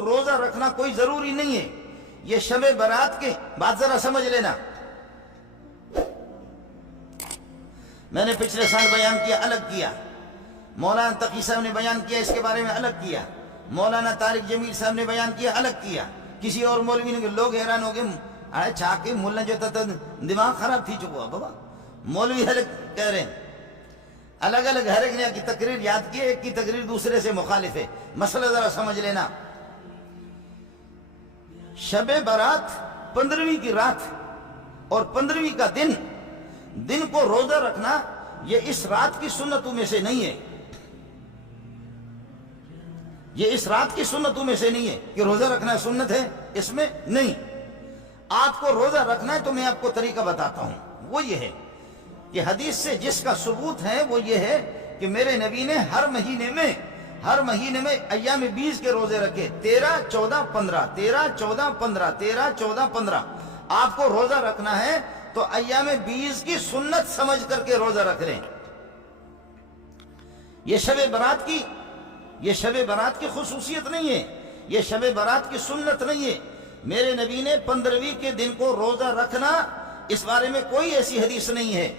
روزہ رکھنا کوئی ضروری نہیں ہے. یہ شب برات کے بات ذرا سمجھ لینا. میں نے پچھلے سال بیان کیا، الگ کیا. مولانا تقی صاحب نے بیان کیا، اس کے بارے میں الگ کیا. مولانا طارق جمیل صاحب نے بیان کیا، الگ کیا. کسی اور مولوی نے، لوگ حیران ہو گئے، چھا کے مولنا جو تھا دماغ خراب تھی چکا بابا. مولوی الگ کہہ رہے ہیں، الگ الگ ہر ایک نے کی تقریر یاد کی، ایک کی تقریر دوسرے سے مخالف ہے. مسئلہ ذرا سمجھ لینا. شب برات 15ویں کی رات اور 15ویں کا دن کو روزہ رکھنا یہ اس رات کی سنتوں میں سے نہیں ہے. یہ اس رات کی سنتوں میں سے نہیں ہے کہ روزہ رکھنا سنت ہے، اس میں نہیں. آپ کو روزہ رکھنا ہے تو میں آپ کو طریقہ بتاتا ہوں. وہ یہ ہے کہ حدیث سے جس کا ثبوت ہے وہ یہ ہے کہ میرے نبی نے ہر مہینے میں ایام 20 کے روزے رکھے. 13 14 15 13 14 15 13 14 15. آپ کو روزہ رکھنا ہے تو ایام 20 کی سنت سمجھ کر کے روزہ رکھ لیں. یہ شب برات کی خصوصیت نہیں ہے، یہ شب برات کی سنت نہیں ہے. میرے نبی نے 15ویں کے دن کو روزہ رکھنا، اس بارے میں کوئی ایسی حدیث نہیں ہے.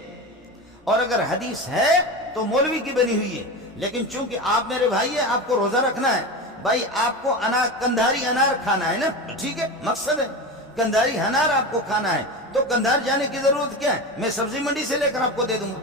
اور اگر حدیث ہے تو مولوی کی بنی ہوئی ہے. لیکن چونکہ آپ میرے بھائی ہیں، آپ کو روزہ رکھنا ہے. بھائی آپ کو کندھاری انار کھانا ہے نا، ٹھیک ہے، مقصد ہے کندھاری انار آپ کو کھانا ہے تو کندھار جانے کی ضرورت کیا ہے؟ میں سبزی منڈی سے لے کر آپ کو دے دوں گا.